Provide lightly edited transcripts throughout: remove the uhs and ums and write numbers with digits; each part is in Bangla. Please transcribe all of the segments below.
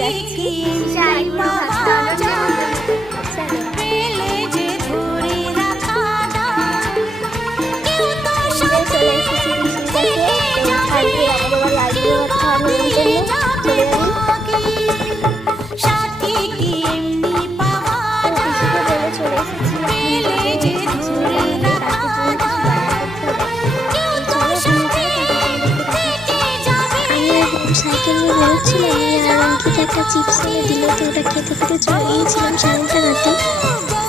যাচ্ছি। চলে এসেছি পিসির কাছে, তো ছাড়বে আমাদের বাড়ি আইবুড়ো ভাত খাওয়ানোর জন্য। চলে যাবি। পিসিকে বলে চলে এসেছি সাইকেল নিয়ে বেরোচ্ছিলাম, আর অঙ্কিতা একটা চিপস এনে দিল, তো ওটা খেতে খেতে চলে গিয়েছিলাম সারেন্দ্রানাথে।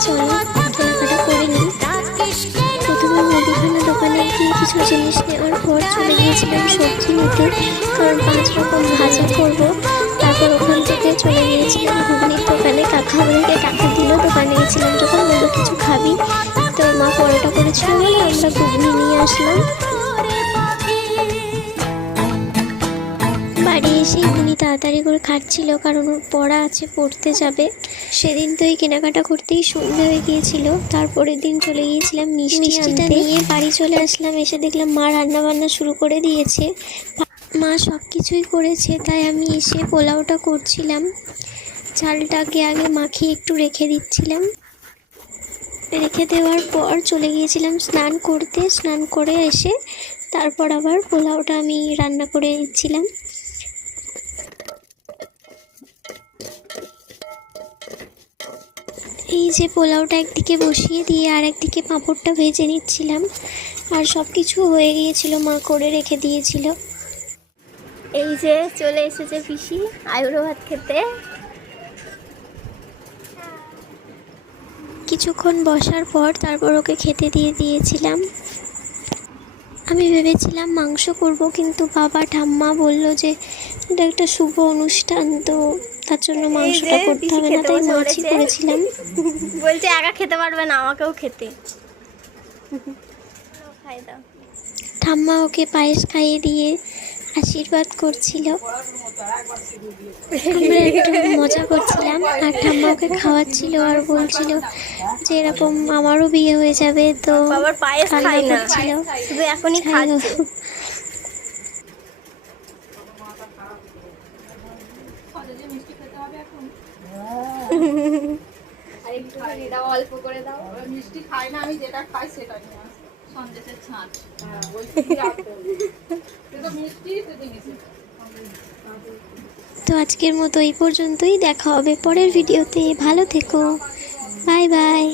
চলো কেনাকাটা করে নিই। প্রথমে মুদিখানা দোকানে গিয়ে কিছু জিনিস নেওয়ার পর চলে গিয়েছিলাম সবজি নিতে, কারণ 5 রকম ভাজা করবো। তারপর ওখান থেকে চলে গিয়েছিলাম ঘুগনির দোকানে। কাকা আমাদেরকে টাকা দিল, দোকানে গেছিলাম যখন বললো কিছু খাবি, তো মা পরোটা করেছিল বলে আমরা ঘুগনি নিয়ে আসলাম। বাড়ি এসে উনি তাড়াতাড়ি করে খাচ্ছিল, কারণ ওর পড়া আছে, পড়তে যাবে। সেদিন তো এই কেনাকাটা করতেই সন্ধ্যা হয়ে গিয়েছিল। তারপরের দিন চলে গিয়েছিলাম মিষ্টিটা নিয়ে বাড়ি চলে আসলাম। এসে দেখলাম মা রান্না বান্না শুরু করে দিয়েছে। মা সব কিছুই করেছে, তাই আমি এসে পোলাওটা করছিলাম। চালটাকে আগে মাখিয়ে একটু রেখে দিচ্ছিলাম। রেখে দেওয়ার পর চলে গিয়েছিলাম স্নান করতে। স্নান করে এসে তারপর আবার পোলাওটা আমি রান্না করে নিচ্ছিলাম। এই যে পোলাওটা একদিকে বসিয়ে দিয়ে আর একদিকে পাঁপড়টা ভেজে নিচ্ছিলাম, আর সব কিছু হয়ে গিয়েছিল, মা করে রেখে দিয়েছিল। এই যে চলে এসেছে পিসি আইবুড়ো ভাত খেতে। কিছুক্ষণ বসার পর তারপর ওকে খেতে দিয়ে দিয়েছিলাম। আমি ভেবেছিলাম মাংস করব, কিন্তু বাবা ঠাম্মা বলল যে এটা একটা শুভ অনুষ্ঠান, তো তার জন্য মাংসটা করতে হবে না, তাই মাছই করেছিলাম। বলছে একা খেতে পারবে না, আমাকেও খেতে। ঠাম্মা ওকে পায়েস খাইয়ে দিয়ে আশীর্বাদ করছিল। আমরা একটু মজা করছিলাম, আর ঠাম্মা ওকে খাওয়াচ্ছিল আর বলছিল যে এরকম আমারও বিয়ে হয়ে যাবে, তো বাবার পায়েস খাই না, শুধু এখনই খাচ্ছে। অল্প করে দাও, মিষ্টি খাই না, আমি যেটা খাই সেটা নিয়ে আসি। সন্দেশের ছাঁচ, তো আজকের মতো এই পর্যন্তই। দেখা হবে পরের ভিডিওতে। ভালো থেকো, বাই বাই।